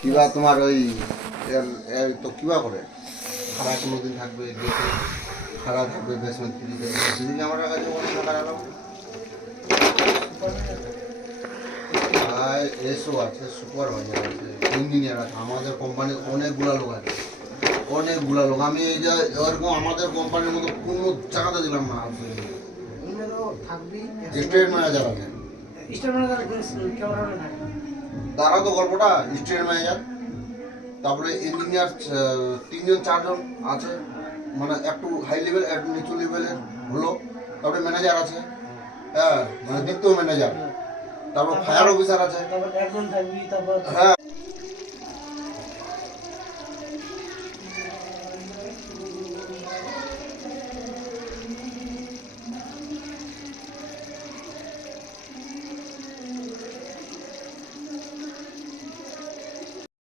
কিবা তোমার ওই তো কিবা করে খারাপ কোনো দিন থাকবে গেটে খারাপ থাকবে বেসমেন্ট ফ্রিতে সিসি ক্যামেরা কাছে কোনো টাকা রাখলাম আর এসও আছে সুপারভাইজার আছে ইঞ্জিনিয়ার আছে আমাদের কোম্পানির অনেকগুলো লোক আছে অনেকগুলো লোক আমি এই যে এরকম আমাদের কোম্পানির মতো কোনো জায়গাতে দিলাম না স্টেট ম্যানেজার আছে তারা তো গল্পটা স্টেট ম্যানেজার তারপরে ইঞ্জিনিয়ার তিনজন চারজন আছে মানে একটু হাই লেভেল একটু নিচু লেভেলের হলো তারপরে ম্যানেজার আছে হ্যাঁ মানে দ্বিতীয় ম্যানেজার তারপর ফায়ার অফিসার আছে হ্যাঁ